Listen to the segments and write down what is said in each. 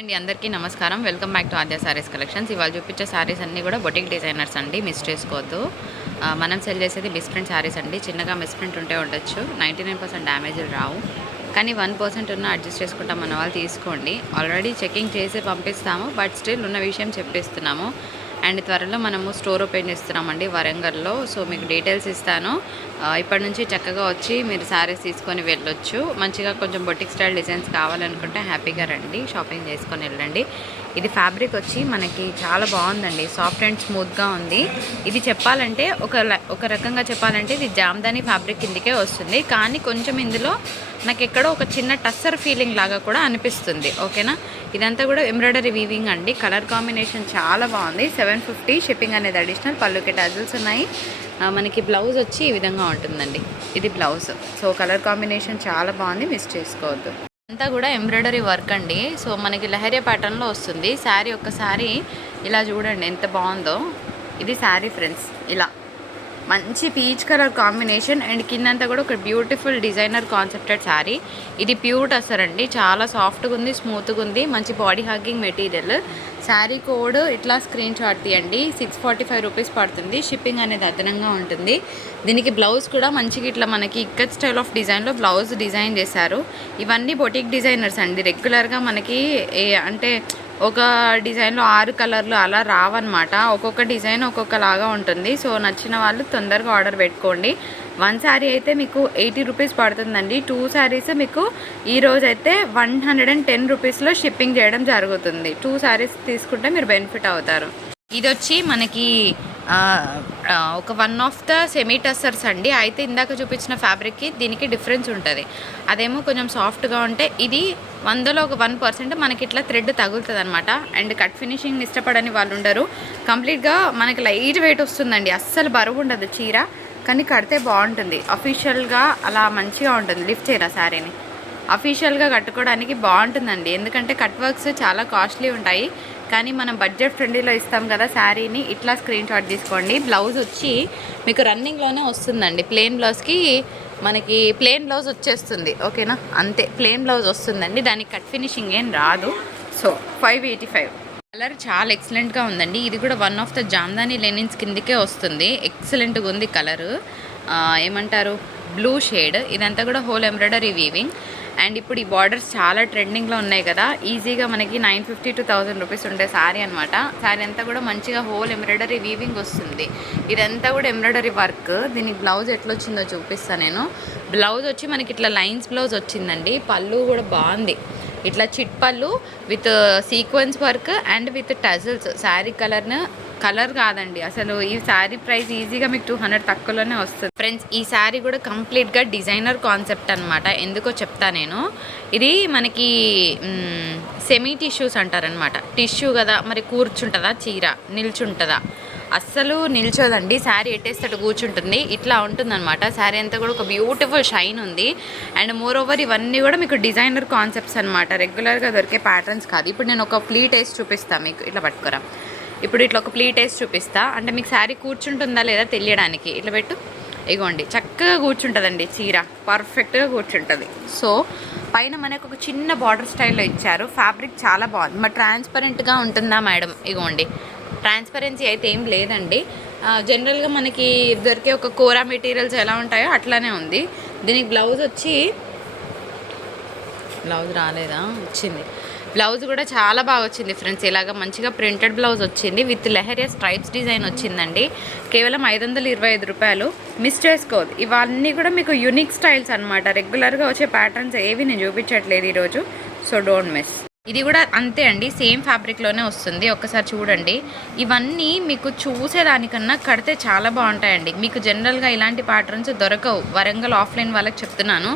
అండి అందరికీ నమస్కారం. Welcome back to Aadya Sarees collections. ఇవాళ చూపించే సారీస్ అన్నీ కూడా బొటిక్ డిజైనర్స్ అండి, మిస్ చేసుకోవద్దు. మనం సెల్ చేసేది మిస్ప్రింట్ సారీస్ అండి. చిన్నగా మిస్ప్రింట్ ఉంటే ఉండొచ్చు, 99% డ్యామేజ్లు రావు, కానీ 1% ఉన్న అడ్జస్ట్ చేసుకుంటాం. మన వాళ్ళు తీసుకోండి. ఆల్రెడీ చెకింగ్ చేసి పంపిస్తాము, బట్ స్టిల్ ఉన్న విషయం చెప్పిస్తున్నాము. అండ్ త్వరలో మనము స్టోర్ ఓపెన్ చేస్తున్నామండి వరంగల్లో. సో మీకు డీటెయిల్స్ ఇస్తాను. ఇప్పటి నుంచి చక్కగా వచ్చి మీరు శారీస్ తీసుకొని వెళ్ళొచ్చు. మంచిగా కొంచెం బొటిక్ స్టైల్ డిజైన్స్ కావాలనుకుంటే హ్యాపీగా రండి, షాపింగ్ చేసుకొని వెళ్ళండి. ఇది ఫ్యాబ్రిక్ వచ్చి మనకి చాలా బాగుందండి, సాఫ్ట్ అండ్ స్మూత్గా ఉంది. ఇది చెప్పాలంటే ఒక రకంగా చెప్పాలంటే ఇది జామ్దాని ఫ్యాబ్రిక్ కిందకే వస్తుంది, కానీ కొంచెం ఇందులో నాకు ఎక్కడో ఒక చిన్న టస్సర్ ఫీలింగ్ లాగా కూడా అనిపిస్తుంది. ఓకేనా, ఇదంతా కూడా ఎంబ్రాయిడరీ వీవింగ్ అండి. కలర్ కాంబినేషన్ చాలా బాగుంది. 750 షిప్పింగ్ అనేది అడిషనల్. పళ్ళుకి టజల్స్ ఉన్నాయి. మనకి బ్లౌజ్ వచ్చి ఈ విధంగా ఉంటుందండి, ఇది బ్లౌజ్. సో కలర్ కాంబినేషన్ చాలా బాగుంది, మిస్ చేసుకోవద్దు. అంతా కూడా ఎంబ్రాయిడరీ వర్క్ అండి. సో మనకి లహరియా ప్యాటర్న్లో వస్తుంది. శారీ ఒక్కసారి ఇలా చూడండి ఎంత బాగుందో. ఇది శారీ ఫ్రెండ్స్, ఇలా మంచి పీచ్ కలర్ కాంబినేషన్ అండ్ కిందంతా కూడా ఒక బ్యూటిఫుల్ డిజైనర్ కాన్సెప్టెడ్ శారీ. ఇది ప్యూర్ టస్సర్ అండి, చాలా సాఫ్ట్గా ఉంది, స్మూత్గా ఉంది, మంచి body hugging material. Sari code ఇట్లా స్క్రీన్ షాట్ తీయండి. 645 రూపీస్ పడుతుంది. షిప్పింగ్ అనేది అదనంగా ఉంటుంది. దీనికి బ్లౌజ్ కూడా మంచిగా ఇట్లా మనకి ఇక్కత్ స్టైల్ ఆఫ్ డిజైన్లో బ్లౌజ్ డిజైన్ చేశారు. ఇవన్నీ బొటిక్ డిజైనర్స్ అండి. రెగ్యులర్గా మనకి అంటే ఒక డిజైన్లో 6 కలర్లు అలా రావన్నమాట. ఒక్కొక్క డిజైన్ ఒక్కొక్కలాగా ఉంటుంది. సో నచ్చిన వాళ్ళు తొందరగా ఆర్డర్ పెట్టుకోండి. 1 శారీ అయితే మీకు 80 రూపీస్ పడుతుందండి. 2 శారీస్ మీకు ఈరోజు అయితే 110 రూపీస్లో షిప్పింగ్ చేయడం జరుగుతుంది. 2 శారీస్ తీసుకుంటే మీరు బెనిఫిట్ అవుతారు. ఇది వచ్చి మనకి ఒక one of the semi tussars అండి. అయితే ఇందాక చూపించిన ఫ్యాబ్రిక్కి దీనికి డిఫరెన్స్ ఉంటుంది. అదేమో కొంచెం సాఫ్ట్గా ఉంటే ఇది 100లో ఒక 1% మనకి ఇట్లా థ్రెడ్ తగులుతుంది అనమాట. అండ్ కట్ ఫినిషింగ్ ఇష్టపడని వాళ్ళు ఉండరు. కంప్లీట్గా మనకి లైట్ వెయిట్ వస్తుందండి, అస్సలు బరువు ఉండదు చీర, కానీ కడితే బాగుంటుంది. అఫీషియల్గా అలా మంచిగా ఉంటుంది. లిఫ్ట్ చేయరా శారీని, అఫీషియల్గా కట్టుకోవడానికి బాగుంటుందండి. ఎందుకంటే కట్ వర్క్స్ చాలా కాస్ట్లీ ఉంటాయి, కానీ మనం బడ్జెట్ ఫ్రెండ్లీలో ఇస్తాం కదా శారీని. ఇట్లా స్క్రీన్ షాట్ తీసుకోండి. బ్లౌజ్ వచ్చి మీకు రన్నింగ్లోనే వస్తుందండి. ప్లెయిన్ బ్లౌజ్కి మనకి ప్లెయిన్ బ్లౌజ్ వచ్చేస్తుంది. ఓకేనా, అంతే ప్లెయిన్ బ్లౌజ్ వస్తుందండి, దానికి కట్ ఫినిషింగ్ ఏం రాదు. సో 585. కలర్ చాలా ఎక్సలెంట్గా ఉందండి. ఇది కూడా one of the Jamdani linens కిందకే వస్తుంది. ఎక్సలెంట్గా ఉంది కలరు. ఏమంటారు, బ్లూ షేడ్. ఇదంతా కూడా హోల్ ఎంబ్రాయిడరీ వీవింగ్. అండ్ ఇప్పుడు ఈ బార్డర్స్ చాలా ట్రెండింగ్లో ఉన్నాయి కదా, ఈజీగా మనకి 950 to 1000 రూపీస్ ఉండే శారీ అనమాట. శారీ అంతా కూడా మంచిగా హోల్ ఎంబ్రాయిడరీ వీవింగ్ వస్తుంది. ఇదంతా కూడా ఎంబ్రాయిడరీ వర్క్. దీనికి బ్లౌజ్ ఎట్లా వచ్చిందో చూపిస్తాను నేను. బ్లౌజ్ వచ్చి మనకి ఇట్లా లైన్స్ బ్లౌజ్ వచ్చిందండి. పళ్ళు కూడా బాగుంది, ఇట్లా చిట్ పళ్ళు with sequence work and with tassels. Sari colour కాదండి అసలు. ఈ శారీ ప్రైస్ ఈజీగా మీకు 200 తక్కువలోనే వస్తుంది ఫ్రెండ్స్. ఈ శారీ కూడా కంప్లీట్గా డిజైనర్ కాన్సెప్ట్ అనమాట. ఎందుకో చెప్తా నేను. ఇది మనకి సెమీ టిష్యూస్ అంటారనమాట. టిష్యూ కదా మరి, కూర్చుంటుందా చీర, నిల్చుంటుందా? అస్సలు నిల్చోదండి. శారీ ఎట్టేస్తట్టు కూర్చుంటుంది, ఇట్లా ఉంటుందన్నమాట. శారీ అంతా కూడా ఒక బ్యూటిఫుల్ షైన్ ఉంది. అండ్ మోర్ ఓవర్ ఇవన్నీ కూడా మీకు డిజైనర్ కాన్సెప్ట్స్ అనమాట, రెగ్యులర్గా దొరికే ప్యాటర్న్స్ కాదు. ఇప్పుడు నేను ఒక ప్లీట్ వేసి చూపిస్తాను మీకు. ఇట్లా పట్టుకోరా, ఇప్పుడు ఇట్లా ఒక ప్లీట్ వేసి చూపిస్తా, అంటే మీకు శారీ కూర్చుంటుందా లేదా తెలియడానికి. ఇట్లా పెట్టు, ఇగోండి చక్కగా కూర్చుంటుందండి చీర, పర్ఫెక్ట్గా కూర్చుంటుంది. సో పైన మనకు ఒక చిన్న బార్డర్ స్టైల్లో ఇచ్చారు. ఫ్యాబ్రిక్ చాలా బాగుంది. మరి ట్రాన్స్పరెంట్గా ఉంటుందా మేడం? ఇగోండి, ట్రాన్స్పరెన్సీ అయితే ఏం లేదండి. జనరల్గా మనకి దొరికే ఒక కోరా మెటీరియల్స్ ఎలా ఉంటాయో అట్లానే ఉంది. దీనికి బ్లౌజ్ వచ్చి, బ్లౌజ్ రాలేదా, వచ్చింది. బ్లౌజ్ కూడా చాలా బాగా వచ్చింది ఫ్రెండ్స్. ఇలాగ మంచిగా ప్రింటెడ్ బ్లౌజ్ వచ్చింది విత్ లెహరియా స్ట్రైప్స్ డిజైన్ వచ్చిందండి. కేవలం 525 రూపాయలు. మిస్ చేసుకోవద్దు. ఇవన్నీ కూడా మీకు యూనిక్ స్టైల్స్ అనమాట. రెగ్యులర్గా వచ్చే ప్యాటర్న్స్ ఏవి నేను చూపించట్లేదు ఈరోజు. So don't miss. ఇది కూడా అంతే అండి, సేమ్ ఫ్యాబ్రిక్లోనే వస్తుంది. ఒక్కసారి చూడండి. ఇవన్నీ మీకు చూసేదానికన్నా కడితే చాలా బాగుంటాయండి. మీకు జనరల్గా ఇలాంటి ప్యాటర్న్స్ దొరకవు. వరంగల్ ఆఫ్లైన్ వాళ్ళకి చెప్తున్నాను,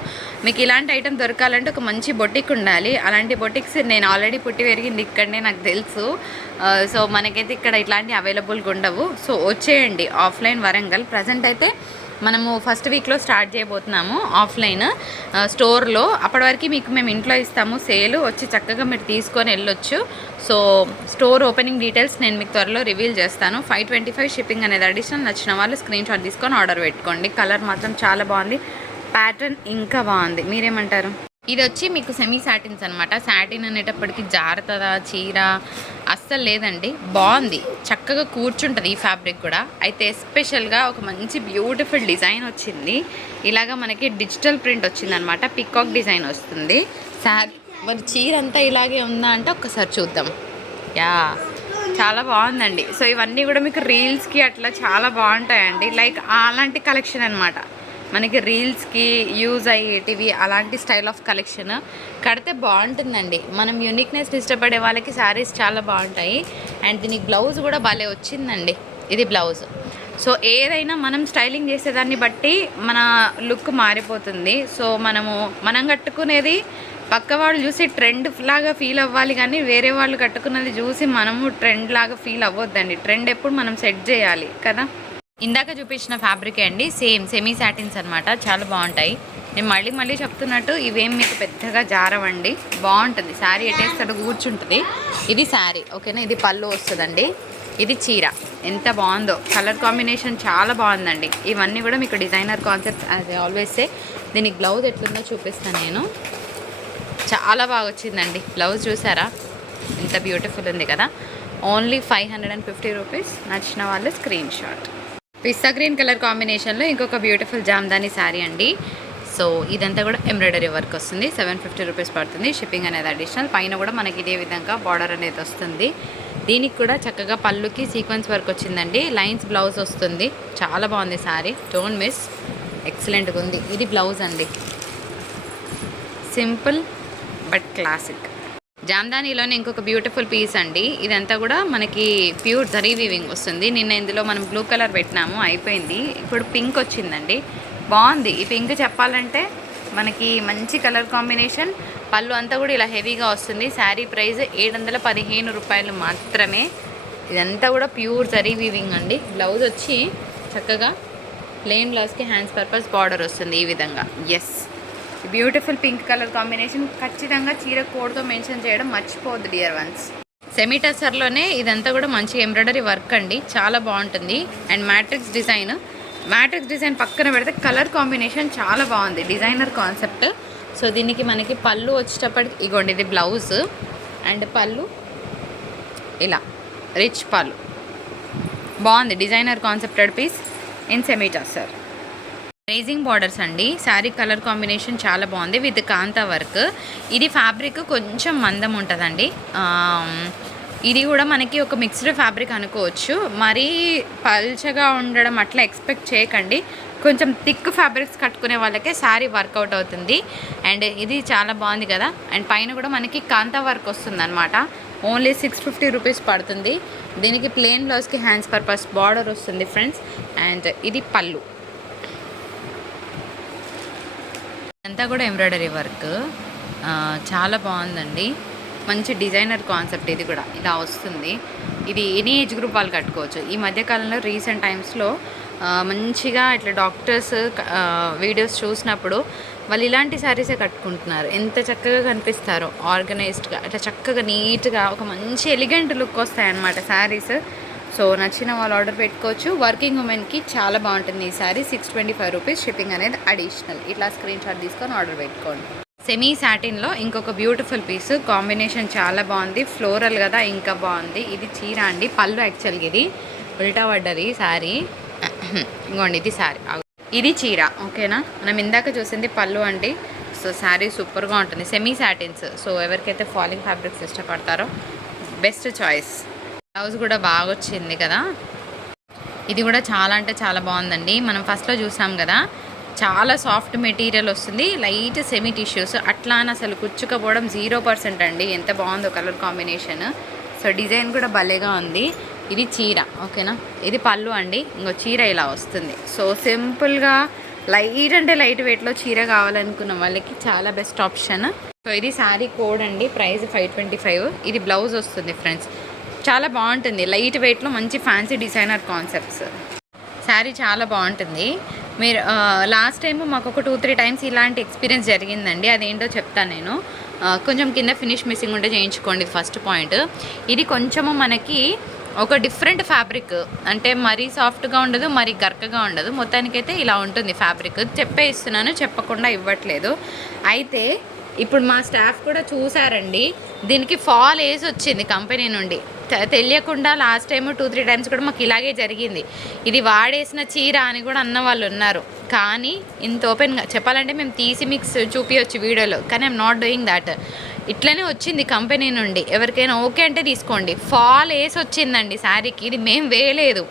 మీకు ఇలాంటి ఐటమ్ దొరకాలంటే ఒక మంచి బొటిక్ ఉండాలి. అలాంటి బొటిక్స్ నేను ఆల్రెడీ పుట్టి పెరిగింది ఇక్కడనే, నాకు తెలుసు. సో మనకైతే ఇక్కడ ఇట్లాంటి అవైలబుల్గా ఉండవు. సో వచ్చేయండి ఆఫ్లైన్ వరంగల్. ప్రజెంట్ అయితే మనము ఫస్ట్ వీక్లో స్టార్ట్ చేయబోతున్నాము ఆఫ్లైన్ స్టోర్లో. అప్పటి వరకు మీకు మేము ఇంట్లో ఇస్తాము సేల్, వచ్చి చక్కగా మీరు తీసుకొని వెళ్ళొచ్చు. సో స్టోర్ ఓపెనింగ్ డీటెయిల్స్ నేను మీకు త్వరలో రివీల్ చేస్తాను. 525 షిప్పింగ్ అనేది అడిషనల్. నచ్చిన వాళ్ళు స్క్రీన్ షాట్ తీసుకొని ఆర్డర్ పెట్టుకోండి. కలర్ మాత్రం చాలా బాగుంది, ప్యాటర్న్ ఇంకా బాగుంది. మీరేమంటారు? ఇది వచ్చి మీకు సెమీ సాటిన్స్ అనమాట. సాటిన్ అనేటప్పటికి జారుతుందా చీర అస్సలు లేదండి, బాగుంది, చక్కగా కూర్చుంటుంది ఈ ఫ్యాబ్రిక్ కూడా. అయితే ఎస్పెషల్గా ఒక మంచి బ్యూటిఫుల్ డిజైన్ వచ్చింది. ఇలాగా మనకి డిజిటల్ ప్రింట్ వచ్చింది అనమాట, పికాక్ డిజైన్ వస్తుంది. మరి చీర అంతా ఇలాగే ఉందా అంటే ఒక్కసారి చూద్దాం. యా, చాలా బాగుందండి. సో ఇవన్నీ కూడా మీకు రీల్స్కి అట్లా చాలా బాగుంటాయండి. లైక్ అలాంటి కలెక్షన్ అనమాట, మనకి రీల్స్కి యూజ్ అయ్యేటివి అలాంటి స్టైల్ ఆఫ్ కలెక్షన్ కడితే బాగుంటుందండి. మనం యూనిక్నెస్ ఇష్టపడే వాళ్ళకి శారీస్ చాలా బాగుంటాయి. అండ్ దీనికి బ్లౌజ్ కూడా భలే వచ్చిందండి. ఇది బ్లౌజ్. సో ఏదైనా మనం స్టైలింగ్ చేసేదాన్ని బట్టి మన లుక్ మారిపోతుంది. సో మనం కట్టుకునేది పక్క వాళ్ళు చూసి ట్రెండ్ లాగా ఫీల్ అవ్వాలి, కానీ వేరే వాళ్ళు కట్టుకున్నది చూసి మనము ట్రెండ్ లాగా ఫీల్ అవ్వద్దండి. ట్రెండ్ ఎప్పుడు మనం సెట్ చేయాలి కదా. ఇందాక చూపించిన ఫ్యాబ్రిక్ అండి, సేమ్ సెమీ సాటిన్స్ అనమాట, చాలా బాగుంటాయి. నేను మళ్ళీ చెప్తున్నట్టు ఇవేం మీకు పెద్దగా జారవండి, బాగుంటుంది. శారీ ఎటేస్తాడు కూర్చుంటుంది. ఇది శారీ ఓకేనా, ఇది పళ్ళు వస్తుందండి, ఇది చీర. ఎంత బాగుందో, కలర్ కాంబినేషన్ చాలా బాగుందండి. ఇవన్నీ కూడా మీకు designer concepts as always say. దీనికి బ్లౌజ్ ఎట్లుందో చూపిస్తాను నేను. చాలా బాగా వచ్చిందండి బ్లౌజ్, చూసారా ఎంత బ్యూటిఫుల్ ఉంది కదా. Only 550 rupees. నచ్చిన వాళ్ళు స్క్రీన్ షాట్. పిస్తా గ్రీన్ కలర్ కాంబినేషన్లో ఇంకొక బ్యూటిఫుల్ జామ్దాని శారీ అండి. సో ఇదంతా కూడా ఎంబ్రాయిడరీ వర్క్ వస్తుంది. 750 రూపీస్ పడుతుంది. షిప్పింగ్ అనేది అడిషనల్. పైన కూడా మనకి ఇదే విధంగా బార్డర్ అనేది వస్తుంది. దీనికి కూడా చక్కగా పళ్ళుకి సీక్వెన్స్ వర్క్ వచ్చిందండి. లైన్స్ బ్లౌజ్ వస్తుంది. చాలా బాగుంది శారీ, డోంట్ మిస్, ఎక్సలెంట్గా ఉంది. ఇది బ్లౌజ్ అండి, సింపుల్ బట్ క్లాసిక్. జామ్దానీలోనే ఇంకొక బ్యూటిఫుల్ పీస్ అండి. ఇదంతా కూడా మనకి ప్యూర్ జరీ వీవింగ్ వస్తుంది. నిన్న ఇందులో మనం బ్లూ కలర్ పెట్టినాము, అయిపోయింది. ఇప్పుడు పింక్ వచ్చిందండి, బాగుంది. ఈ పింక్ చెప్పాలంటే మనకి మంచి కలర్ కాంబినేషన్. పళ్ళు అంతా కూడా ఇలా హెవీగా వస్తుంది. శారీ ప్రైస్ 715 రూపాయలు మాత్రమే. ఇదంతా కూడా ప్యూర్ జరీ వీవింగ్ అండి. బ్లౌజ్ వచ్చి చక్కగా ప్లెయిన్ బ్లౌజ్కి హ్యాండ్స్ పర్పస్ బార్డర్ వస్తుంది ఈ విధంగా. Yes, beautiful pink colour combination. ఖచ్చితంగా చీర కోడ్తో మెన్షన్ చేయడం మర్చిపోవద్దు డియర్ వన్స్. సెమీ టసర్లోనే ఇదంతా కూడా మంచి ఎంబ్రాయిడరీ వర్క్ అండి, చాలా బాగుంటుంది. అండ్ మ్యాట్రిక్స్ డిజైన్ పక్కన పెడితే కలర్ కాంబినేషన్ చాలా బాగుంది, డిజైనర్ కాన్సెప్ట్. సో దీనికి మనకి పళ్ళు వచ్చేటప్పటికి ఇగోండి, ఇది బ్లౌజ్ అండ్ పళ్ళు ఇలా రిచ్ పళ్ళు, బాగుంది. Designer concepted piece in semi tussar. Raging borders అండి. శారీ కలర్ కాంబినేషన్ చాలా బాగుంది విత్ కాంతా వర్క్. ఇది ఫ్యాబ్రిక్ కొంచెం మందం ఉంటుందండి. ఇది కూడా మనకి ఒక మిక్స్డ్ ఫ్యాబ్రిక్ అనుకోవచ్చు. మరీ పల్చగా ఉండడం అట్లా ఎక్స్పెక్ట్ చేయకండి. కొంచెం థిక్ ఫ్యాబ్రిక్స్ కట్టుకునే వాళ్ళకే శారీ వర్కౌట్ అవుతుంది. అండ్ ఇది చాలా బాగుంది కదా. అండ్ పైన కూడా మనకి కాంతా వర్క్ వస్తుంది అనమాట. ఓన్లీ 650 రూపీస్ పడుతుంది. దీనికి ప్లెయిన్ బ్లౌజ్కి హ్యాండ్స్ పర్పస్ బార్డర్ వస్తుంది ఫ్రెండ్స్. అండ్ ఇది పళ్ళు, అంతా కూడా ఎంబ్రాయిడరీ వర్క్ చాలా బాగుందండి. మంచి డిజైనర్ కాన్సెప్ట్. ఇది కూడా ఇలా వస్తుంది. ఇది ఎనీ ఏజ్ గ్రూప్ వాళ్ళు కట్టుకోవచ్చు. ఈ మధ్యకాలంలో రీసెంట్ టైమ్స్లో మంచిగా ఇట్లా డాక్టర్స్ వీడియోస్ చూసినప్పుడు వాళ్ళు ఇలాంటి శారీసే కట్టుకుంటున్నారు. ఎంత చక్కగా కనిపిస్తారో, ఆర్గనైజ్డ్గా అట్లా చక్కగా నీట్గా ఒక మంచి ఎలిగెంట్ లుక్ వస్తాయన్నమాట శారీస్. సో నచ్చిన వాళ్ళు ఆర్డర్ పెట్టుకోవచ్చు. వర్కింగ్ ఉమెన్కి చాలా బాగుంటుంది ఈ శారీ. 625 రూపీస్. షిప్పింగ్ అనేది అడిషనల్. ఇట్లా స్క్రీన్ షాట్ తీసుకొని ఆర్డర్ పెట్టుకోండి. సెమీ సాటిన్లో ఇంకొక బ్యూటిఫుల్ పీస్, కాంబినేషన్ చాలా బాగుంది. ఫ్లోరల్ కదా, ఇంకా బాగుంది. ఇది చీర అండి, పళ్ళు యాక్చువల్గా ఇది ఉల్టా పడ్డది శారీ. ఇంకోండి ఇది శారీ, ఇది చీర ఓకేనా. మనం ఇందాక చూసింది పళ్ళు అండి. సో శారీ సూపర్గా ఉంటుంది. Semi satins. సో ఎవరికైతే ఫాలింగ్ ఫ్యాబ్రిక్స్ ఇష్టపడతారో బెస్ట్ చాయిస్. బ్లౌజ్ కూడా బాగా వచ్చింది కదా. ఇది కూడా చాలా అంటే చాలా బాగుందండి. మనం ఫస్ట్లో చూసాం కదా, చాలా సాఫ్ట్ మెటీరియల్ వస్తుంది, లైట్ సెమీ టిష్యూస్. అట్లా అని అసలు కుచ్చుకపోవడం 0% అండి. ఎంత బాగుందో కలర్ కాంబినేషన్. సో డిజైన్ కూడా భలేగా ఉంది. ఇది చీర ఓకేనా. ఇది పళ్ళు అండి. ఇంకో చీర ఇలా వస్తుంది. సో సింపుల్గా లైట్ అంటే లైట్ వెయిట్లో చీర కావాలనుకున్న వాళ్ళకి చాలా బెస్ట్ ఆప్షన్. సో ఇది శారీ కోడ్ అండి. ప్రైస్ 525. ఇది బ్లౌజ్ వస్తుంది ఫ్రెండ్స్. చాలా బాగుంటుంది, లైట్ వెయిట్లో మంచి ఫ్యాన్సీ డిజైనర్ కాన్సెప్ట్స్. శారీ చాలా బాగుంటుంది. మీరు లాస్ట్ టైం మాకు ఒక 2-3 టైమ్స్ ఇలాంటి ఎక్స్పీరియన్స్ జరిగిందండి. అదేంటో చెప్తాను నేను. కొంచెం కింద ఫినిష్ మిస్సింగ్ ఉంటే చేయించుకోండి, ఫస్ట్ పాయింట్. ఇది కొంచెము మనకి ఒక డిఫరెంట్ ఫ్యాబ్రిక్, అంటే మరీ సాఫ్ట్గా ఉండదు, మరీ గరకగా ఉండదు. మొత్తానికైతే ఇలా ఉంటుంది ఫ్యాబ్రిక్. చెప్పే ఇస్తున్నాను, చెప్పకుండా ఇవ్వట్లేదు. అయితే ఇప్పుడు మా స్టాఫ్ కూడా చూసారండి, దీనికి ఫాల్ వేసి వచ్చింది కంపెనీ నుండి. తెలియకుండా లాస్ట్ టైం 2-3 టైమ్స్ కూడా మాకు ఇలాగే జరిగింది. ఇది వాడేసిన చీర అని కూడా అన్న వాళ్ళు ఉన్నారు. కానీ ఇంత ఓపెన్గా చెప్పాలంటే మేము తీసి మీకు చూపించవచ్చు వీడియోలో, కానీ ఐఎమ్ నాట్ డూయింగ్ దాట్. ఇట్లనే వచ్చింది కంపెనీ నుండి. ఎవరికైనా ఓకే అంటే తీసుకోండి. ఫాల్ వేసి వచ్చిందండి శారీకి, ఇది మేము వేయలేదు.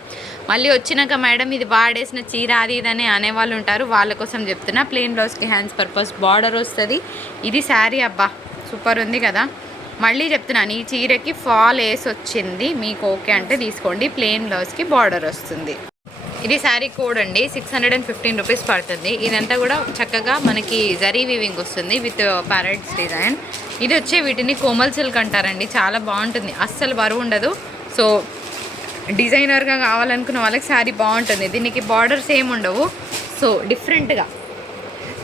మళ్ళీ వచ్చినాక మేడం ఇది వాడేసిన చీర అది ఇదని అనేవాళ్ళు ఉంటారు, వాళ్ళ కోసం చెప్తున్నా. ప్లెయిన్ బ్లౌజ్కి హ్యాండ్స్ పర్పస్ బార్డర్ వస్తుంది. ఇది శారీ అబ్బా సూపర్ ఉంది కదా. మళ్ళీ చెప్తున్నాను, ఈ చీరకి ఫాల్ వేసి వచ్చింది, మీకు ఓకే అంటే తీసుకోండి. ప్లెయిన్ బ్లౌజ్కి బార్డర్ వస్తుంది. ఇది శారీ కోడ్ అండి, 615 రూపీస్ పడుతుంది. ఇదంతా కూడా చక్కగా మనకి జరీ వీవింగ్ వస్తుంది విత్ ప్యారెట్స్ డిజైన్. ఇది వచ్చే వీటిని కోమల్ సిల్క్ అంటారండి. చాలా బాగుంటుంది, అస్సలు బరువు ఉండదు. సో డిజైనర్గా కావాలనుకున్న వాళ్ళకి శారీ బాగుంటుంది. దీనికి బార్డర్స్ ఏమి ఉండవు. సో డిఫరెంట్గా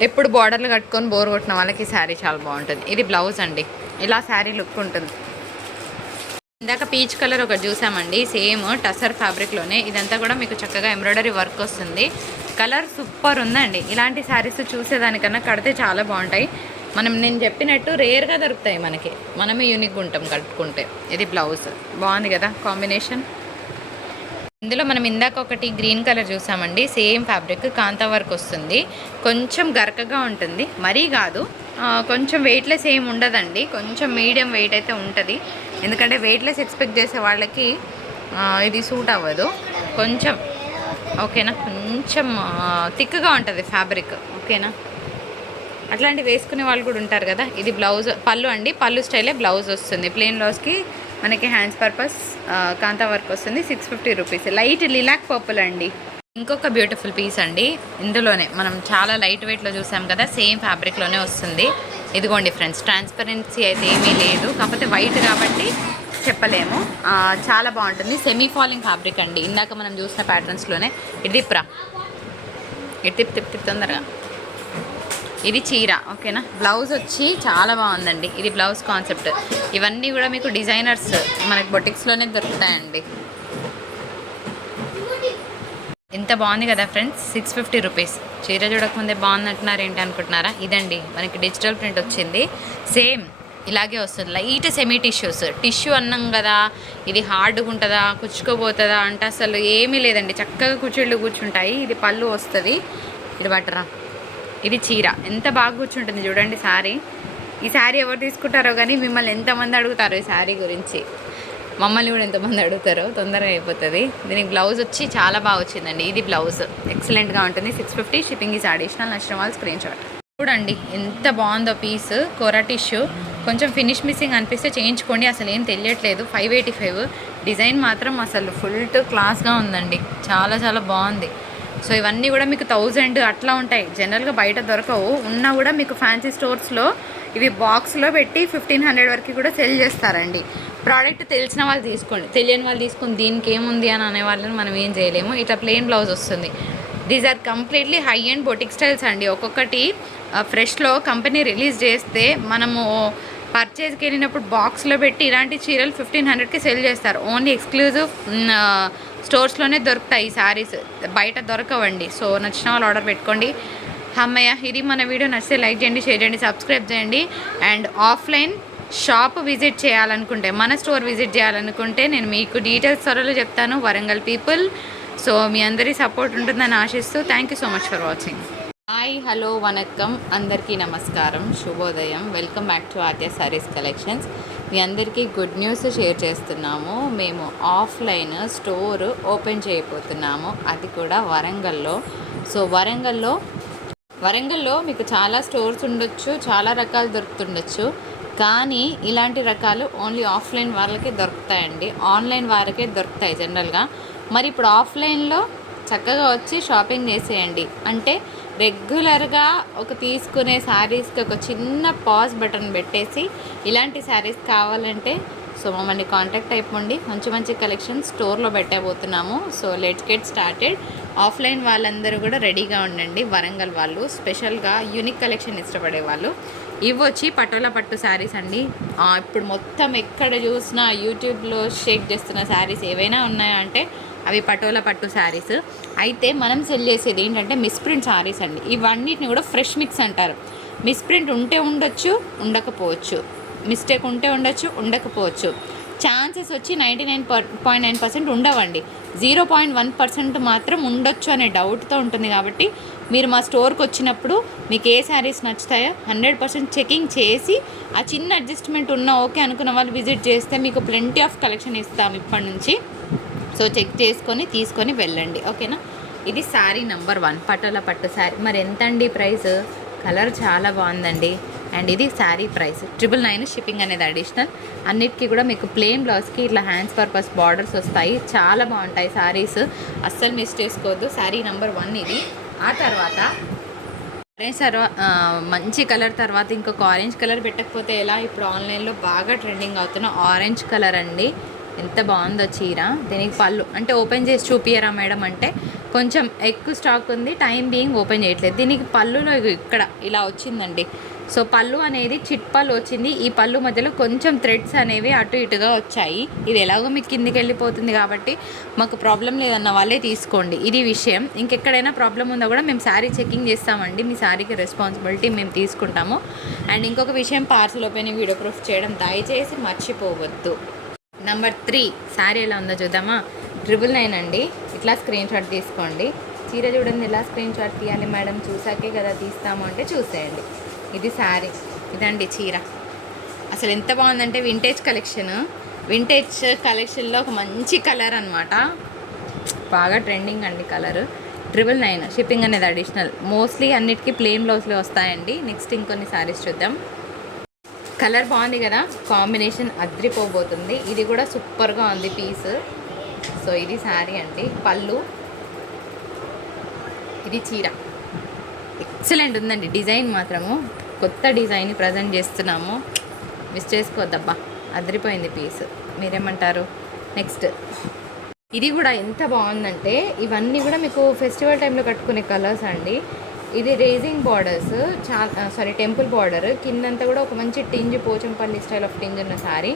ఎప్పుడు బార్డర్లు కట్టుకొని బోర్ కొట్టిన వాళ్ళకి శారీ చాలా బాగుంటుంది. ఇది బ్లౌజ్ అండి, ఇలా శారీ లుక్ ఉంటుంది. ఇందాక పీచ్ కలర్ ఒకటి చూసామండి, సేమ్ టసర్ ఫ్యాబ్రిక్లోనే. ఇదంతా కూడా మీకు చక్కగా ఎంబ్రాయిడరీ వర్క్ వస్తుంది. కలర్ సూపర్ ఉందండి. ఇలాంటి శారీస్ చూసేదానికన్నా కడితే చాలా బాగుంటాయి. నేను చెప్పినట్టు రేర్గా దొరుకుతాయి మనకి, మనమే యూనిక్గా ఉంటాం కట్టుకుంటే. ఇది బ్లౌజ్ బాగుంది కదా కాంబినేషన్. ఇందులో మనం ఇందాక ఒకటి గ్రీన్ కలర్ చూసామండి, సేమ్ ఫ్యాబ్రిక్ కాంతా వర్క్ వస్తుంది. కొంచెం గరకగా ఉంటుంది, మరీ కాదు. కొంచెం వెయిట్లెస్ ఏమి ఉండదండి, కొంచెం మీడియం వెయిట్ అయితే ఉంటుంది. ఎందుకంటే వెయిట్లెస్ ఎక్స్పెక్ట్ చేసే వాళ్ళకి ఇది సూట్ అవ్వదు. కొంచెం ఓకేనా, కొంచెం థిక్గా ఉంటుంది ఫ్యాబ్రిక్, ఓకేనా. అట్లాంటివి వేసుకునే వాళ్ళు కూడా ఉంటారు కదా. ఇది బ్లౌజ్, పళ్ళు అండి, పళ్ళు స్టైలే బ్లౌజ్ వస్తుంది. ప్లెయిన్ బ్లౌజ్కి మనకి హ్యాండ్స్ పర్పస్ కాంతా వర్క్ వస్తుంది. 650 రూపీస్. లైట్ లిలాక్ పర్పుల్ అండి. ఇంకొక బ్యూటిఫుల్ పీస్ అండి, ఇందులోనే మనం చాలా లైట్ వెయిట్లో చూసాం కదా, సేమ్ ఫ్యాబ్రిక్లోనే వస్తుంది. ఇదిగోండి ఫ్రెండ్స్, ట్రాన్స్పరెన్సీ అయితే ఏమీ లేదు, కాకపోతే వైట్ కాబట్టి చెప్పలేము. చాలా బాగుంటుంది. సెమీ ఫాలింగ్ ఫ్యాబ్రిక్ అండి, ఇందాక మనం చూసిన ప్యాటర్న్స్లోనే. ఇది తిప్పురా, ఇది తిప్పి తొందరగా. ఇది చీర, ఓకేనా. బ్లౌజ్ వచ్చి చాలా బాగుందండి. ఇది బ్లౌజ్ కాన్సెప్ట్. ఇవన్నీ కూడా మీకు డిజైనర్స్ మనకి బొటిక్స్లోనే దొరుకుతాయండి. ఎంత బాగుంది కదా ఫ్రెండ్స్, 650 రూపీస్. చీర చూడకముందే బాగుందంటున్నారు ఏంటి అనుకుంటున్నారా? ఇదండి మనకి డిజిటల్ ప్రింట్ వచ్చింది. సేమ్ ఇలాగే వస్తుంది. లైట్ సెమీ టిష్యూ అన్నాం కదా, ఇది హార్డ్గా ఉంటుందా, కుచ్చుకోబోతుందా అంటే అసలు ఏమీ లేదండి, చక్కగా కుచ్చిళ్ళు కూర్చుంటాయి. ఇది పళ్ళు వస్తుంది. ఇది బట్టరా, ఇది చీర. ఎంత బాగా కూర్చుంటుంది చూడండి శారీ. ఈ శారీ ఎవరు తీసుకుంటారో కానీ మిమ్మల్ని ఎంతమంది అడుగుతారో ఈ శారీ గురించి, మమ్మల్ని కూడా ఎంతమంది అడుగుతారో. తొందరగా అయిపోతుంది. దీనికి బ్లౌజ్ వచ్చి చాలా బాగా వచ్చిందండి. ఇది బ్లౌజ్ ఎక్సలెంట్గా ఉంటుంది. 650. Shipping is additional. నచ్చిన వాళ్ళు స్క్రీన్ షాట్. చూడండి ఎంత బాగుందో పీస్. కోరా టిష్యూ, కొంచెం ఫినిష్ మిస్సింగ్ అనిపిస్తే చేయించుకోండి, అసలు ఏం తెలియట్లేదు. 585. డిజైన్ మాత్రం అసలు ఫుల్ టు క్లాస్గా ఉందండి, చాలా చాలా బాగుంది. సో ఇవన్నీ కూడా మీకు 1000 అట్లా ఉంటాయి, జనరల్గా బయట దొరకవు. ఉన్నా కూడా మీకు ఫ్యాన్సీ స్టోర్స్లో ఇవి బాక్స్లో పెట్టి 1500 వరకు కూడా సెల్ చేస్తారండి. ప్రోడక్ట్ తెలిసిన వాళ్ళు తీసుకోండి, తెలియని వాళ్ళు తీసుకొని దీనికి ఏముంది అని అనే వాళ్ళని మనం ఏం చేయలేము. ఇట్లా ప్లెయిన్ బ్లౌజ్ వస్తుంది. These are completely high and boutique styles అండి. ఒక్కొక్కటి ఫ్రెష్లో కంపెనీ రిలీజ్ చేస్తే మనము పర్చేజ్కి వెళ్ళినప్పుడు బాక్స్లో పెట్టి ఇలాంటి చీరలు 1500కి సెల్ చేస్తారు. ఓన్లీ ఎక్స్క్లూజివ్ స్టోర్స్లోనే దొరుకుతాయి ఈ శారీస్, బయట దొరకవండి. సో నచ్చిన వాళ్ళు ఆర్డర్ పెట్టుకోండి. అమ్మయ్య, ఇది మన వీడియో నచ్చితే లైక్ చేయండి, షేర్ చేయండి, సబ్స్క్రైబ్ చేయండి. అండ్ ఆఫ్లైన్ షాప్ విజిట్ చేయాలనుకుంటే, మన స్టోర్ విజిట్ చేయాలనుకుంటే నేను మీకు డీటెయిల్స్ త్వరలో చెప్తాను. వరంగల్ పీపుల్. సో మీ అందరి సపోర్ట్ ఉంటుందని ఆశిస్తూ thank you so much for watching. Hi, hello, vanakkam, అందరికీ నమస్కారం, శుభోదయం. Welcome back to Aadya Sarees collections. మీ అందరికీ గుడ్ న్యూస్ షేర్ చేస్తున్నాము. మేము ఆఫ్లైన్ స్టోర్ ఓపెన్ చేయబోతున్నాము, అది కూడా వరంగల్లో. సో వరంగల్లో మీకు చాలా స్టోర్స్ ఉండొచ్చు, చాలా రకాలు దొరుకుతుండొచ్చు, కానీ ఇలాంటి రకాలు ఓన్లీ ఆఫ్లైన్ వాళ్ళకే దొరుకుతాయండి. ఆన్లైన్ వారికే దొరుకుతాయి జనరల్గా. మరి ఇప్పుడు ఆఫ్లైన్లో చక్కగా వచ్చి షాపింగ్ చేసేయండి. అంటే రెగ్యులర్గా తీసుకునే శారీస్కి ఒక చిన్న పాజ్ బటన్ పెట్టేసి ఇలాంటి శారీస్ కావాలంటే సో మమ్మల్ని కాంటాక్ట్ అయిపోండి. మంచి మంచి కలెక్షన్ స్టోర్లో పెట్టబోతున్నాము. So let's get started. Offline వాళ్ళందరూ కూడా రెడీగా ఉండండి. వరంగల్ వాళ్ళు స్పెషల్గా యూనిక్ కలెక్షన్ ఇష్టపడే వాళ్ళు. ఇవి వచ్చి పటోలా పట్టు శారీస్ అండి. ఇప్పుడు మొత్తం ఎక్కడ చూసినా యూట్యూబ్లో షేక్ చేస్తున్న శారీస్ ఏవైనా ఉన్నాయా అంటే అవి పటోలా పట్టు శారీస్. అయితే మనం సెల్ చేసేది ఏంటంటే మిస్ప్రింట్ శారీస్ అండి. ఇవన్నిటిని కూడా ఫ్రెష్ మిక్స్ అంటారు. మిస్ప్రింట్ ఉంటే ఉండొచ్చు, ఉండకపోవచ్చు. మిస్టేక్ ఉంటే ఉండొచ్చు, ఉండకపోవచ్చు. ఛాన్సెస్ వచ్చి 99.9% ఉండవండి. 0.1% మాత్రం ఉండొచ్చు అనే డౌట్తో ఉంటుంది. కాబట్టి మీరు మా స్టోర్కి వచ్చినప్పుడు మీకు ఏ శారీస్ నచ్చుతాయో 100% చెకింగ్ చేసి ఆ చిన్న అడ్జస్ట్మెంట్ ఉన్న ఓకే అనుకున్న వాళ్ళు విజిట్ చేస్తే మీకు ప్లెంటీ ఆఫ్ కలెక్షన్ ఇస్తాం ఇప్పటి నుంచి. సో చెక్ చేసుకొని తీసుకొని వెళ్ళండి, ఓకేనా. ఇది శారీ నెంబర్ 1 పటోల పట్టు శారీ. మరి ఎంత అండి ప్రైస్? కలర్ చాలా బాగుందండి. అండ్ ఇది శారీ ప్రైస్ 999 షిప్పింగ్ అనేది అడిషనల్. అన్నిటికీ కూడా మీకు ప్లెయిన్ బ్లౌజ్కి ఇట్లా హ్యాండ్స్ పర్పస్ బార్డర్స్ వస్తాయి. చాలా బాగుంటాయి శారీస్, అస్సలు మిస్ చేసుకోవద్దు. శారీ నెంబర్ 1 ఇది. ఆ తర్వాత ఆరెంజ్ మంచి కలర్ తర్వాత ఇంకొక ఆరెంజ్ కలర్ పెట్టకపోతే ఎలా? ఇప్పుడు ఆన్లైన్లో బాగా ట్రెండింగ్ అవుతున్న ఆరెంజ్ కలర్ అండి. ఎంత బాగుందో చీర. దీనికి పళ్ళు అంటే ఓపెన్ చేసి చూపియరా మేడం అంటే కొంచెం ఎక్కువ స్టాక్ ఉంది, టైం బీయింగ్ ఓపెన్ చేయట్లేదు. దీనికి పళ్ళులో ఇక్కడ ఇలా వచ్చిందండి. సో పళ్ళు అనేది చిట్ పళ్ళు వచ్చింది. ఈ పళ్ళు మధ్యలో కొంచెం థ్రెడ్స్ అనేవి అటు ఇటుగా వచ్చాయి. ఇది ఎలాగో మీకు కిందికి వెళ్ళిపోతుంది కాబట్టి మాకు ప్రాబ్లం లేదన్న వాళ్ళే తీసుకోండి. ఇది విషయం. ఇంకెక్కడైనా ప్రాబ్లం ఉందో కూడా మేము శారీ చెకింగ్ చేస్తామండి. మీ శారీకి రెస్పాన్సిబిలిటీ మేము తీసుకుంటాము. అండ్ ఇంకొక విషయం, పార్సల్ ఓపెన్ వీడియో ప్రూఫ్ చేయడం దయచేసి మర్చిపోవద్దు. నెంబర్ 3 శారీ ఎలా ఉందో చూద్దామా. 999 అండి. ఇట్లా స్క్రీన్ షాట్ తీసుకోండి. చీర చూడండి, ఎలా స్క్రీన్ షాట్ తీయాలి మేడం? చూసాకే కదా తీస్తాము అంటే చూసేయండి. ఇది శారీ, ఇదండి చీర. అసలు ఎంత బాగుందంటే వింటేజ్ కలెక్షన్లో ఒక మంచి కలర్ అనమాట. బాగా ట్రెండింగ్ అండి కలర్. 999 షిప్పింగ్ అనేది అడిషనల్. మోస్ట్లీ అన్నిటికీ ప్లెయిన్ బ్లౌజ్లో వస్తాయండి. నెక్స్ట్ ఇంకొన్ని శారీస్ చూద్దాం. కలర్ బాగుంది కదా, కాంబినేషన్ అద్రిపోబోతుంది. ఇది కూడా సూపర్గా ఉంది పీస్. సో ఇది శారీ అండి. పళ్ళు, ఇది చీర. ఎక్సలెంట్ ఉందండి. డిజైన్ మాత్రము కొత్త డిజైన్ ప్రజెంట్ చేస్తున్నాము, మిస్ చేసుకోవద్దబ్బా. అదిరిపోయింది పీస్. మీరేమంటారు? నెక్స్ట్ ఇది కూడా ఎంత బాగుందంటే, ఇవన్నీ కూడా మీకు ఫెస్టివల్ టైంలో కట్టుకునే కలర్స్ అండి. ఇది రేజింగ్ బార్డర్స్, టెంపుల్ బార్డర్ కిందంతా కూడా ఒక మంచి tinge, Pochampally style of tinge ఉన్న శారీ.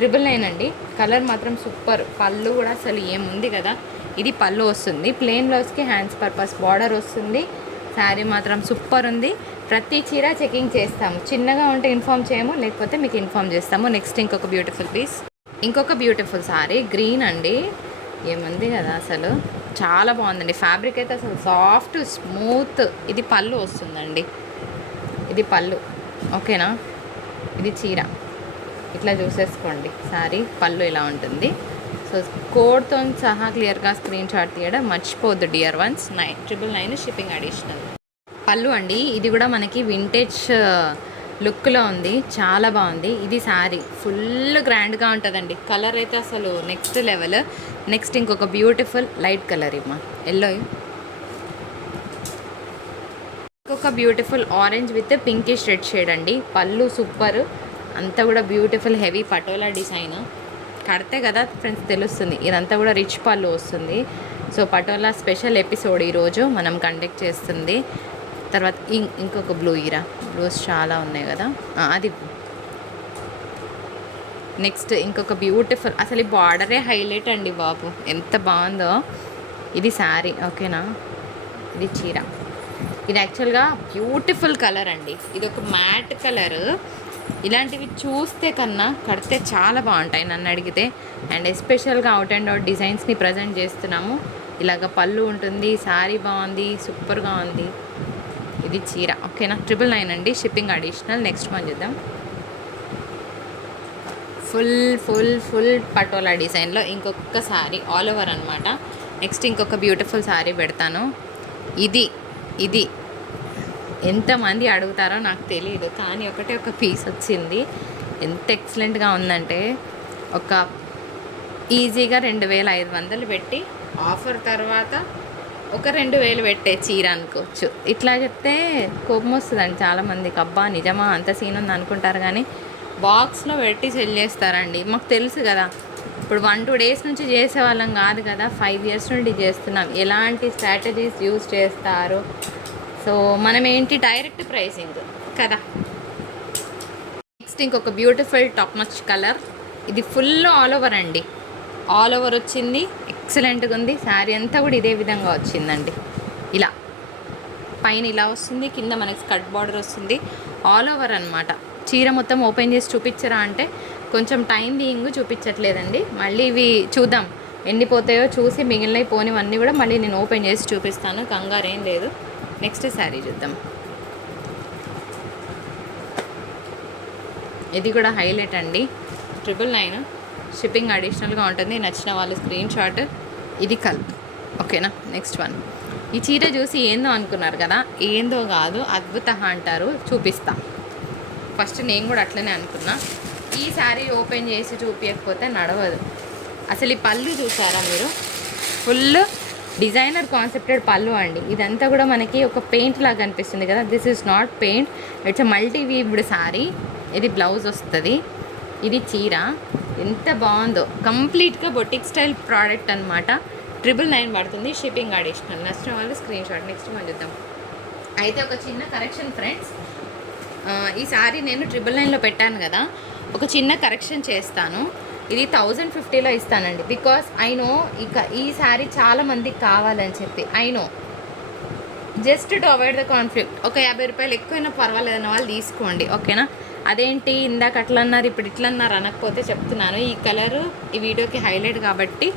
999 అండి. కలర్ మాత్రం సూపర్. పళ్ళు కూడా అసలు ఏముంది కదా. ఇది పళ్ళు వస్తుంది. ప్లెయిన్ బ్లౌజ్కి హ్యాండ్స్ పర్పస్ బార్డర్ వస్తుంది. శారీ మాత్రం సూపర్ ఉంది. ప్రతి చీర చెకింగ్ చేస్తాము. చిన్నగా ఉంటే ఇన్ఫామ్ చేయము, లేకపోతే మీకు ఇన్ఫామ్ చేస్తాము. నెక్స్ట్ ఇంకొక బ్యూటిఫుల్ పీస్, ఇంకొక బ్యూటిఫుల్ శారీ. గ్రీన్ అండి. ఏముంది కదా అసలు, చాలా బాగుందండి. ఫ్యాబ్రిక్ అయితే అసలు సాఫ్ట్ స్మూత్. ఇది పళ్ళు వస్తుందండి. ఇది పళ్ళు, ఓకేనా. ఇది చీర. ఇట్లా చూసేసుకోండి. శారీ పళ్ళు ఇలా ఉంటుంది. సో కోడ్తో సహా క్లియర్గా స్క్రీన్ షాట్ తీయడం మర్చిపోద్దు డియర్ వన్స్. 999 shipping additional. పళ్ళు అండి. ఇది కూడా మనకి వింటేజ్ లుక్లో ఉంది, చాలా బాగుంది. ఇది శారీ ఫుల్ గ్రాండ్గా ఉంటుందండి. కలర్ అయితే అసలు నెక్స్ట్ లెవెల్. నెక్స్ట్ ఇంకొక బ్యూటిఫుల్ లైట్ కలర్ ఇమ్మా, ఎల్లో. ఇంకొక beautiful orange with pinkish red shade అండి. పళ్ళు సూపర్. అంతా కూడా బ్యూటిఫుల్ హెవీ పటోలా డిజైన్. కడితే కదా ఫ్రెండ్స్ తెలుస్తుంది. ఇదంతా కూడా రిచ్ పళ్ళు వస్తుంది. సో పటోలా స్పెషల్ ఎపిసోడ్ ఈరోజు మనం కండక్ట్ చేస్తుంది. తర్వాత ఇంకొక బ్లూస్ చాలా ఉన్నాయి కదా, అది. నెక్స్ట్ ఇంకొక బ్యూటిఫుల్, అసలు ఈ బార్డరే హైలైట్ అండి బాబు, ఎంత బాగుందో. ఇది శారీ, ఓకేనా. ఇది చీర. ఇది యాక్చువల్గా బ్యూటిఫుల్ కలర్ అండి. ఇది ఒక మ్యాట్ కలర్. ఇలాంటివి చూస్తే కన్నా కడితే చాలా బాగుంటాయి నన్ను అడిగితే. అండ్ ఎస్పెషల్గా అవుట్ అండ్ అవుట్ డిజైన్స్ని ప్రజెంట్ చేస్తున్నాము. ఇలాగ పళ్ళు ఉంటుంది. శారీ బాగుంది, సూపర్గా ఉంది. ఇది చీర, ఓకేనా. 999 అండి. Shipping additional. నెక్స్ట్ మనం చూద్దాం. ఫుల్ పటోలా డిజైన్లో ఇంకొక శారీ ఆల్ ఓవర్ అనమాట. నెక్స్ట్ ఇంకొక బ్యూటిఫుల్ శారీ పెడతాను. ఇది ఎంతమంది అడుగుతారో నాకు తెలియదు, కానీ ఒక పీస్ వచ్చింది. ఎంత ఎక్సలెంట్గా ఉందంటే, ఒక ఈజీగా 2500 పెట్టి ఆఫర్ తర్వాత ఒక 2000 పెట్టే చీర అనుకోవచ్చు. ఇట్లా చెప్తే కోపం వస్తుందండి చాలామందికి. అబ్బా నిజమా, అంత సీన్ ఉంది అనుకుంటారు, కానీ బాక్స్లో పెట్టి సెల్ చేస్తారండి. మాకు తెలుసు కదా, ఇప్పుడు 1-2 డేస్ నుంచి చేసేవాళ్ళం కాదు కదా, 5 ఇయర్స్ నుండి చేస్తున్నాం. ఎలాంటి స్ట్రాటజీస్ యూజ్ చేస్తారు. సో మనం ఏంటి, డైరెక్ట్ ప్రైసింగ్ కదా. నెక్స్ట్ ఇంకొక బ్యూటిఫుల్ టాప్ నచ్ కలర్. ఇది ఫుల్ ఆల్ ఓవర్ అండి. ఆల్ ఓవర్ వచ్చింది, ఎక్సలెంట్గా ఉంది. శారీ అంతా కూడా ఇదే విధంగా వచ్చిందండి. ఇలా పైన ఇలా వస్తుంది, కింద మనకి స్కర్ట్ బార్డర్ వస్తుంది. ఆల్ ఓవర్ అనమాట. చీర మొత్తం ఓపెన్ చేసి చూపించరా అంటే కొంచెం టైం బీయింగ్ చూపించట్లేదండి. మళ్ళీ ఇవి చూద్దాం ఎండిపోతాయో చూసి మిగిలినవి పోనివన్నీ కూడా మళ్ళీ నేను ఓపెన్ చేసి చూపిస్తాను, కంగారు ఏం లేదు. నెక్స్ట్ శారీ చూద్దాం. ఇది కూడా హైలైట్ అండి, 999 షిప్పింగ్ అడిషనల్గా ఉంటుంది. నచ్చిన వాళ్ళు స్క్రీన్ షాట్. ఇది కలర్ ఓకేనా. Next one. ఈ చీర చూసి ఏందో అనుకున్నారు కదా, ఏందో కాదు అద్భుత అంటారు, చూపిస్తా. ఫస్ట్ నేను కూడా అట్లనే అనుకున్నా. ఈ శారీ ఓపెన్ చేసి చూపించకపోతే నడవదు. అసలు ఈ పళ్ళు చూసారా మీరు, ఫుల్ డిజైనర్ కాన్సెప్టెడ్ పళ్ళు అండి. ఇదంతా కూడా మనకి ఒక పెయింట్ లాగా అనిపిస్తుంది కదా, this is not paint, it's a multi weaved sari. ఇది బ్లౌజ్ వస్తుంది, ఇది చీర. ఎంత బాగుందో, కంప్లీట్గా బొటిక్ స్టైల్ ప్రోడక్ట్ అనమాట. 999 పడుతుంది, షిప్పింగ్ అడిషనల్. నచ్చిన వాళ్ళు స్క్రీన్ షాట్. నెక్స్ట్ మనం చూద్దాం. అయితే ఒక చిన్న కరెక్షన్ ఫ్రెండ్స్, ఈ సారీ నేను 999లో పెట్టాను కదా, ఒక చిన్న కరెక్షన్ చేస్తాను. ఇది 1050లో ఇస్తానండి. బికాస్ ఐ నో ఇక ఈ శారీ చాలా మందికి కావాలని చెప్పి, I know, just to avoid the conflict. ఒక 50 రూపాయలు ఎక్కువైనా పర్వాలేదన్న వాళ్ళు తీసుకోండి, ఓకేనా. అదేంటి ఇందాక అట్లా అన్నారు ఇప్పుడు ఇట్లా అన్నారు అనకపోతే చెప్తున్నాను. ఈ కలరు ఈ వీడియోకి హైలైట్ కాబట్టి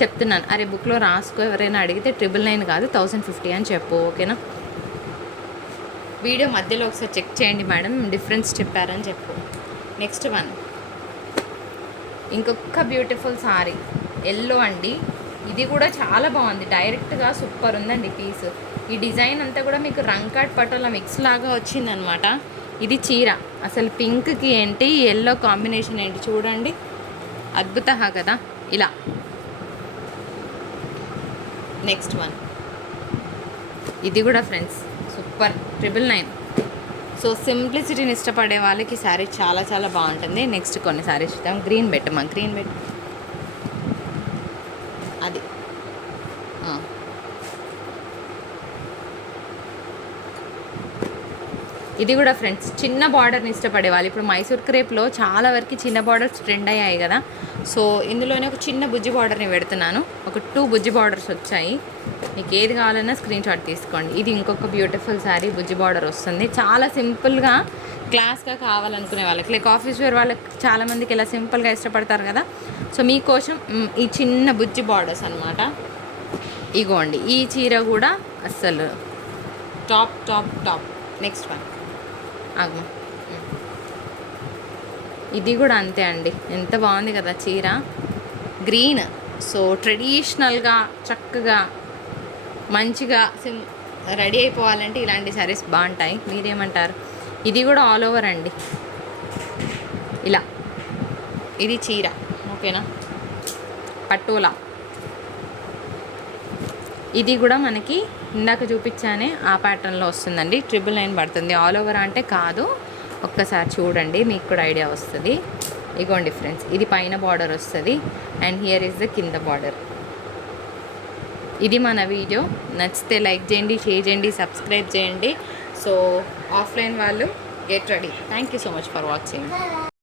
చెప్తున్నాను. అరే బుక్లో రాసుకో, ఎవరైనా అడిగితే 999 కాదు 1050 అని చెప్పు, ఓకేనా. వీడియో మధ్యలో ఒకసారి చెక్ చేయండి మేడం, డిఫరెన్స్ చెప్పారని చెప్పు. నెక్స్ట్ వన్, ఇంకొక బ్యూటిఫుల్ సారీ ఎల్లో అండి. ఇది కూడా చాలా బాగుంది, డైరెక్ట్గా సూపర్ ఉందండి పీస్. ఈ డిజైన్ అంతా కూడా మీకు రంకాట్ పటోలా మిక్స్ లాగా వచ్చిందనమాట. ఇది చీర, అసలు పింక్కి ఏంటి ఎల్లో కాంబినేషన్ ఏంటి చూడండి, అద్భుత కదా ఇలా. నెక్స్ట్ వన్, ఇది కూడా ఫ్రెండ్స్ సూపర్, 999. సో సింప్లిసిటీని ఇష్టపడే వాళ్ళకి శారీ చాలా చాలా బాగుంటుంది. నెక్స్ట్ కొన్ని శారీస్ చూద్దాం. గ్రీన్ పెట్టమ్మా, గ్రీన్ పెట్టు. అది ఇది కూడా ఫ్రెండ్స్ చిన్న బార్డర్ని ఇష్టపడే వాళ్ళు. ఇప్పుడు మైసూర్ క్రేప్లో చాలా వరకు చిన్న బార్డర్స్ ట్రెండ్ అయ్యాయి కదా, సో ఇందులోనే ఒక చిన్న బుజ్జి బార్డర్ని పెడుతున్నాను. ఒక 2 బుజ్జి బార్డర్స్ వచ్చాయి. మీకు ఏది కావాలన్నా స్క్రీన్ షాట్ తీసుకోండి. ఇది ఇంకొక బ్యూటిఫుల్ శారీ, బుజ్జి బార్డర్ వస్తుంది. చాలా సింపుల్గా క్లాస్గా కావాలనుకునే వాళ్ళకి, లైక్ ఆఫీస్ వేర్ వాళ్ళకి చాలామందికి ఇలా సింపుల్గా ఇష్టపడతారు కదా, సో మీకోసం ఈ చిన్న బుజ్జి బార్డర్స్ అనమాట. ఇగోండి, ఈ చీర కూడా అస్సలు top top top. Next one ఆగు, ఇది కూడా అంతే అండి, ఎంత బాగుంది కదా చీర. గ్రీన్, సో ట్రెడిషనల్గా చక్కగా మంచిగా రెడీ అయిపోవాలంటే ఇలాంటి శారీస్ బాగుంటాయి. మీరేమంటారు? ఇది కూడా ఆల్ ఓవర్ అండి ఇలా. ఇది చీర ఓకేనా, పటోలా. ఇది కూడా మనకి ఇందాక చూపించానే ఆ ప్యాటర్న్లో వస్తుందండి. 999 పడుతుంది. ఆల్ ఓవర్ అంటే కాదు, ఒక్కసారి చూడండి మీకు కూడా ఐడియా వస్తుంది. ఇగోండి ఫ్రెండ్స్, ఇది పైన బార్డర్ వస్తుంది అండ్ హియర్ ఈజ్ ద కింద బార్డర్. ఇది మన వీడియో. నచ్చితే లైక్ చేయండి, షేర్ చేయండి, సబ్స్క్రైబ్ చేయండి. సో ఆఫ్లైన్ వాళ్ళు get ready. Thank you so much for watching.